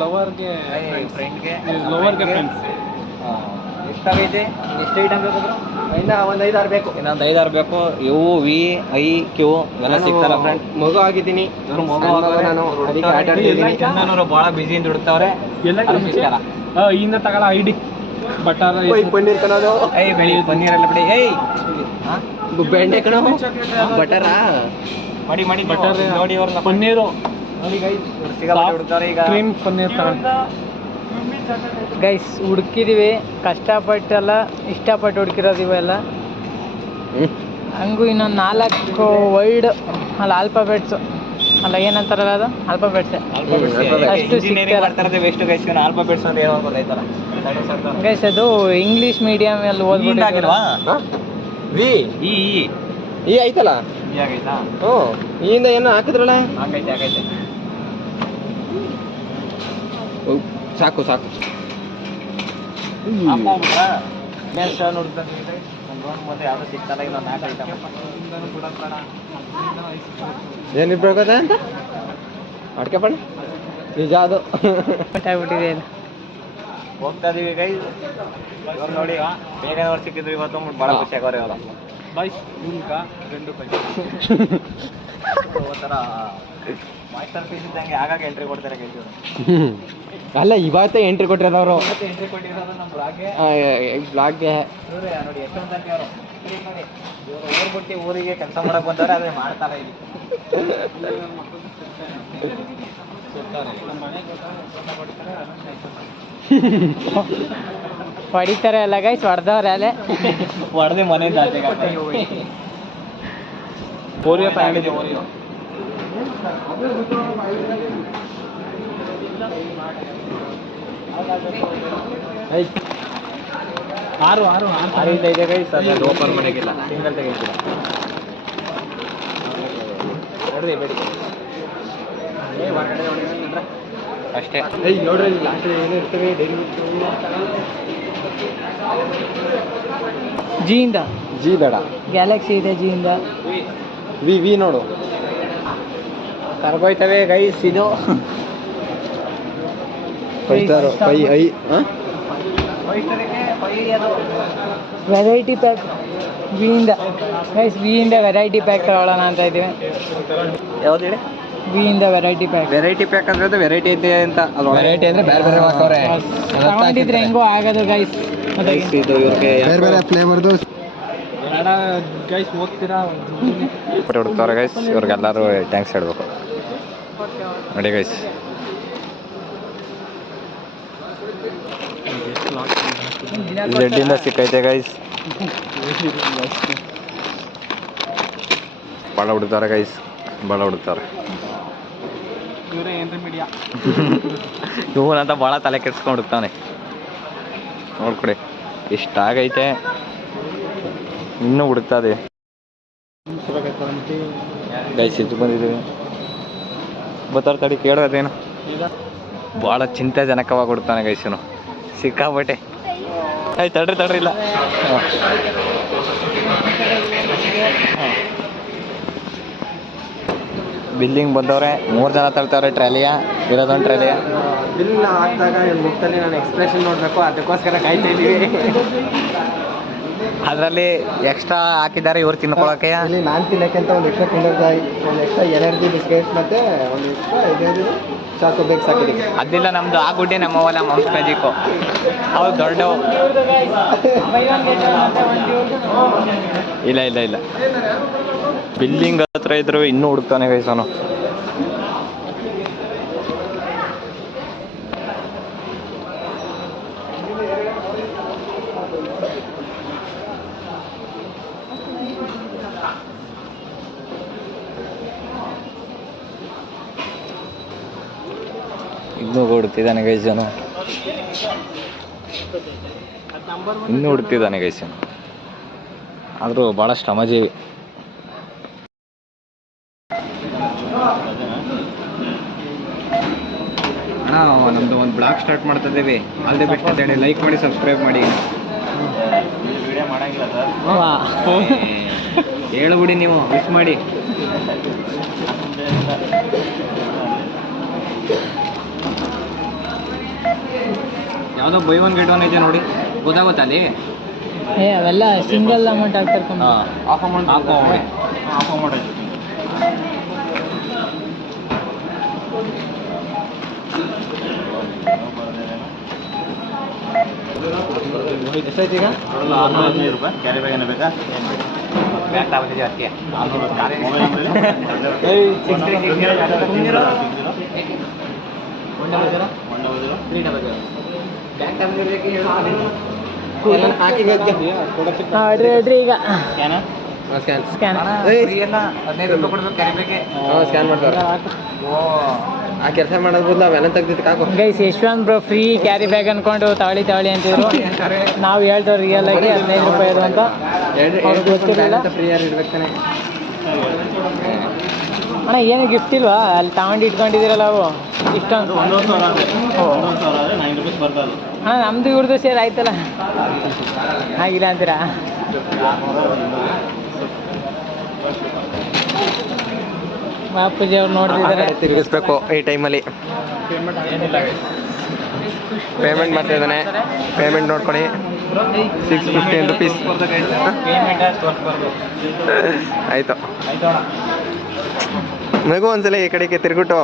ಲವರ್ಗೆ ಫ್ರೆಂಡ್ಗೆ friends ಎಷ್ಟಾಗೈತೆ ಎಷ್ಟು item ಬೇಕು ಇನ್ನ ಒಂದು 5-6 ಬೇಕು ಇನ್ನೊಂದು 5-6 ಬೇಕು ಯು ವಿ ಐ ಕ್ಯೂ ಇವೆಲ್ಲ ಸಿಗ್ತಾರ ಫ್ರೆಂಡ್ ಮಗು ಆಗಿದ್ದೀನಿ ಇವ್ರು ಮಗು ನಾನು ಚಂದನವರು ಭಾಳ ಬಿಸಿಯಿಂದ ಹುಡುಕ್ತವ್ರೆ ಇನ್ನ ತಗೊಳ ಐಡಿ ಬಟರ್ ಪನ್ನೀರ್ ಕಣೋದು ಬೆಳಿ ಪನ್ನೀರೆಲ್ಲ ಬಿಡಿ ಬೆಂಡೆ ಕಣ ಬಟರಾ ಮಾಡಿ ಬಟರ್ ನೋಡಿ ಅವ್ರನ್ನ ಪನ್ನೀರು ನೋಡಿ ಗೈಸ್ ಹುಡುಕ್ತಾರೆ ಈಗ ಕ್ರೀಮ್ ಪನ್ನೀರ್ ಗೈಸ್ ಹುಡುಕಿದೀವಿ ಕಷ್ಟಪಟ್ಟೆಲ್ಲ ಇಷ್ಟಪಟ್ಟು ಹುಡುಕಿರೋದು ಇವೆಲ್ಲ ಹಂಗೂ ಇನ್ನೊಂದು 4 ವೈಡ್ ಅಲ್ಲ ಆಲ್ಫಾಬೆಟ್ಸು ಅಲ್ಲ ಏನಂತಾರಲ್ಲ ಅದು ಆಲ್ಫಾಬೆಟ್ಸ್ ಅಷ್ಟು ಸಿಗ್ತಾರೆ ಎಷ್ಟು ಗೈಸ್ ಆಲ್ಫಾಬೆಟ್ಸ್ ಅಂತ ಏನೋ ಗೊತ್ತಾಯ್ತಲ್ಲ ಗೈಸ್ ಅದು ಇಂಗ್ಲೀಷ್ ಮೀಡಿಯಂ ಅಲ್ಲಿ ಓದ್ಬಿಟ್ಟಿಲ್ವಾ ವಿ ಈ ಐತಲ್ಲ ಈ ಆಗೈತಾ ಹ್ಞೂ ಈಯಿಂದ ಏನೋ ಹಾಕಿದ್ರಲ್ಲ ಆಗೈತೆ ಸಾಕು ಮುಂದೆ ಯಾವ್ದು ಸಿಗ್ತಲ್ಲ ಇನ್ನೊಂದು 4 ಐಟಮ್ ಏನಿರ್ಬೇಕದ ಅಂತ ಅಡ್ಕೆ ಪಡ ನಿಜ ಅದು ಆಗ್ಬಿಟ್ಟಿದೆ ಹೋಗ್ತಾ ಇದೀವಿ ಗೈ ಇವ್ರು ನೋಡಿ ಬೇಗ ಅವ್ರು ಸಿಕ್ಕಿದ್ರು ಇವತ್ತು ಭಾಳ ಖುಷಿ ಆಗೋರು ಇವಾಗ ಬಾಯ್ಸ್ ಥರ ಮಾಸ್ಟರ್ ಪೀಸ್ ಇದ್ದಂಗೆ ಆಗಾಗ ಎಂಟ್ರಿ ಕೊಡ್ತಾರೆ ಗೈ ಅಲ್ಲ ಇವತ್ತೇ ಎಂಟ್ರಿ ಕೊಟ್ಟಿರೋದವರು ಎಂಟ್ರಿ ಕೊಟ್ಟಿರೋದು ನಮ್ಮ ಬ್ಲಾಗ್ಗೆ ನೋಡಿ ಎಷ್ಟೊಂದು ಸಂಖ್ಯೆ ಅವರು ನೋಡಿ ಇವರು ಊರು ಬಿಟ್ಟು ಊರಿಗೆ ಕೆಲಸ ಮಾಡಕ್ಕೆ ಬಂದವ್ರೆ ಅದೇ ಮಾಡ್ತಾರೆ ಇಲ್ಲಿ ಹೊಡಿತಾರೆ ಎಲ್ಲ ಗೈಸ್ ಹೊಡೆದವ್ರೆ ಅಲ್ಲೇ ಹೊಡೆದೆ ಮನೆಯಿಂದ ಆಚೆಗೆ ಓರಿಯೋ ಫ್ಯಾಮಿಲಿ ಓರಿಯೋ ಆರು ಇದೆ ಗೈಸ್ ಅದು ಓಪನ್ ಮಾಡೋಕ್ಕಿಲ್ಲ ಸಿಂಗಲ್ ತೆಗಿತಿಲ್ಲ ನೋಡ್ರಿ ಬೇಡಿ ಅಷ್ಟೇ ನೋಡ್ರಿ ಲಾಸ್ಟ್ ಏನು ಇರ್ತವೆ ಡೈಲಿ ಜಿಯಿಂದ ಜಿ ದಡ ಗ್ಯಾಲಕ್ಸಿ ಇದೆ ಜಿಯಿಂದ ವಿ ನೋಡು ಕರ್ಗೋಯ್ತವೆ ಗೈಸ್ ಇದು ವೆರೈಟಿ ಪ್ಯಾಕ್ ವಿಯಿಂದ ವೆರೈಟಿ ಪ್ಯಾಕ್ ತಗೊಳ್ಳೋಣ ಅಂತ ಇದ್ದೀವಿ ಯಾವ್ದು ಹೇಳಿ ವಿಯಿಂದ ವೆರೈಟಿ ಪ್ಯಾಕ್ ಅಂದ್ರೆ ಅದು ವೆರೈಟಿ ಇದೆ ಅಂತ ಅಲ್ವಾ ವೆರೈಟಿ ಅಂದ್ರೆ ಬೇರೆ ಬೇರೆ ಹಾಕೋರೆ ತಗೊಂಡಿದ್ರೆ ಹೆಂಗೋ ಆಗೋದು ಗೈಸ್ ಇದು ಇವ್ರಿಗೆ ಬೇರೆ ಬೇರೆ ಫ್ಲೇವರ್ದು ಗೈಸ್ ಹೋಗ್ತೀರಾ ಹುಡುಕ್ತಾರೆ ಗೈಸ್ ಇವ್ರಿಗೆಲ್ಲರೂ ಥ್ಯಾಂಕ್ಸ್ ಹೇಳ್ಬೇಕು ನೋಡಿ ಗೈಸ್ ಝೆಡ್ಡಿಂದ ಸಿಕ್ಕೈತೆ ಗೈಸ್ ಭಾಳ ಹುಡುಕ್ತಾರೆ ಗೈಸ್ ಭಾಳ ಹುಡುಕ್ತಾರೆ ಇವನಂತ ಭಾಳ ತಲೆ ಕೆಡ್ಸ್ಕೊಂಡು ಹುಡುಕ್ತಾನೆ ನೋಡ್ಕೊಡಿ ಇಷ್ಟಾಗೈತೆ ಇನ್ನೂ ಹುಡುಕ್ತದೆ ಗೈಸ್ ಇದು ಬಂದಿದ್ದೀವಿ ಬತ್ತಾರ ತಡಿ ಕೇಳೋದೇನು ಭಾಳ ಚಿಂತಾಜನಕವಾಗಿ ಹುಡುಕ್ತಾನೆ ಗೈಸನು ಸಿಕ್ಕಾಬಟ್ಟೆ ಆಯ್ತು ತಡ್ರಿ ಇಲ್ಲ ಬಿಲ್ಲಿಂಗ್ ಬಂದವ್ರೆ 3 ಜನ ತಳ್ತವ್ರೆ ಟ್ರಾಲಿಯ ಇರೋದೊಂದು ಟ್ರಾಲಿಯ ಬಿಲ್ ಹಾಕಿದಾಗ ಮುಖದಲ್ಲಿ ನಾನು ಎಕ್ಸ್ಪ್ರೆಷನ್ ನೋಡಬೇಕು ಅದಕ್ಕೋಸ್ಕರ ಕಾಯ್ತಾ ಇದ್ದೀವಿ ಅದರಲ್ಲಿ ಎಕ್ಸ್ಟ್ರಾ ಹಾಕಿದ್ದಾರೆ ಇವ್ರು ತಿನ್ಕೊಳ್ಳೋಕೆ ಇಲ್ಲಿ ನಾನು ತಿನ್ನೋಕ್ಕೆ ಅಂತ ಒಂದು ಎಕ್ಸ್ಟ್ರಾ ಒಂದು ಎಕ್ಸ್ಟ್ರಾ ಎನರ್ಜಿ ಬಿಸ್ಕೆಟ್ ಮತ್ತು ಒಂದು ಎಕ್ಸ್ಟ್ರಾ ಇದು ಚಾಕು ಬೇಕು ಸಾಕಿದ್ದೀವಿ ಅದಿಲ್ಲ ನಮ್ಮದು ಆ ಗುಡ್ಡೆ ನಮ್ಮವಲ್ಲ ಮಾಂಸ ಮ್ಯಾಜಿಕ್ಕು ಅವ್ರು ದೊಡ್ಡವು ಇಲ್ಲ ಬಿಲ್ಲಿಂಗ್ ಹತ್ರ ಇದ್ರು ಇನ್ನೂ ಹುಡುಕ್ತಾನೆ ಗೈಸನು ಇನ್ನೂ ಹುಡುಕ್ತಿದ್ದಾನೆ ಗೈಸನು ಆದರೂ ಭಾಳಷ್ಟು ಅಮಜೀವಿ ಅಣ್ಣ ನಮ್ಮದು ಒಂದು ಬ್ಲಾಗ್ ಸ್ಟಾರ್ಟ್ ಮಾಡ್ತಾ ಇದ್ದೀವಿ ಆಲ್ ದಿ ಬೆಸ್ಟ್ ಅಂತ ಹೇಳಿ ಲೈಕ್ ಮಾಡಿ ಸಬ್ಸ್ಕ್ರೈಬ್ ಮಾಡಿ ವಿಡಿಯೋ ಮಾಡಂಗಿಲ್ಲ ಸರ್ ಹೇಳ್ಬಿಡಿ ನೀವು ವಿಶ್ ಮಾಡಿ ಯಾವುದೋ ಬೈ ಒನ್ ಗೆಟ್ ಒನ್ ಐತೆ ನೋಡಿ, ಗೊತ್ತಾಗುತ್ತಾ ಅಲ್ಲಿ? ಅವೆಲ್ಲ ಸಿಂಗಲ್ ಅಮೌಂಟ್ ಆಗ್ತಾರೆ. ಆಫ್ ಅಮೌಂಟ್ ಆಫ್ ಅಮೌಂಟ್ ಐತೆ. ಎಷ್ಟೈತೆ ಈಗ? 615 ರೂಪಾಯಿ. ಕ್ಯಾರಿ ಬ್ಯಾಗ್ ಏನೋ ಬೇಕಾ? ಬ್ಯಾಗ್ ತಗೊಂಡಿದ್ದೀವಿ ಅದಕ್ಕೆ. ಹೇಳ್ರಿ ಈಗ ಸ್ಕ್ಯಾನ್ 15 ರೂಪಾಯಿ ಕೊಡ್ಬೇಕು ಕ್ಯಾರಿ ಬ್ಯಾಗ್ಗೆ. ಸ್ಕ್ಯಾನ್ ಮಾಡ್ತಾರೆ. ಆ ಕೆಲಸ ಮಾಡೋದ್ ಬದಲು ಅವೆಲ್ಲ ತೆಗ್ದಿತ್ತು ಕಾಕು. Guys Yashwant bro free carry bag ಅನ್ಕೊಂಡು ತಾಳಿ ಅಂತಿದ್ರು. ನಾವು ಹೇಳ್ದವ್ರು ರಿಯಲ್ ಆಗಿ 15 ರೂಪಾಯಿ ಇದು ಅಂತ. ಅವ್ರಿಗೆ ಗೊತ್ತಿರಲಿಲ್ಲ. ಫ್ರೀ ಯಾರು ಇಡ್ಬೇಕು ತಾನೆ ಅಣ್ಣ. ಏನು ಗಿಫ್ಟ್ ಇಲ್ವಾ ಅಲ್ಲಿ ತಗೊಂಡು ಇಟ್ಕೊಂಡಿದ್ದೀರಲ್ಲ ಅವು ಇಷ್ಟೊಂದು? ಅಣ್ಣ ನಮ್ದು ಇವ್ರದ್ದು ಸೇರ್ ಆಯ್ತಲ್ಲ, ಆಗಿಲ್ಲ ಅಂತೀರಾ? ಬಾಪೂಜಿ ಅವ್ರು ನೋಡ್ತಿದ್ದಾರೆ. ತಿರುಗಿಸ್ಬೇಕು ಈ ಟೈಮಲ್ಲಿ. ಪೇಮೆಂಟ್ ಮಾಡ್ತಾಯಿದ್ದಾನೆ, ಪೇಮೆಂಟ್ ನೋಡ್ಕೊಳ್ಳಿ. 615 ರೂಪೀಸ್ ಆಯಿತು. ಮಗು ಒಂದ್ಸಲ ಈ ಕಡೆಗೆ ತಿರುಗಿಟ್ಟು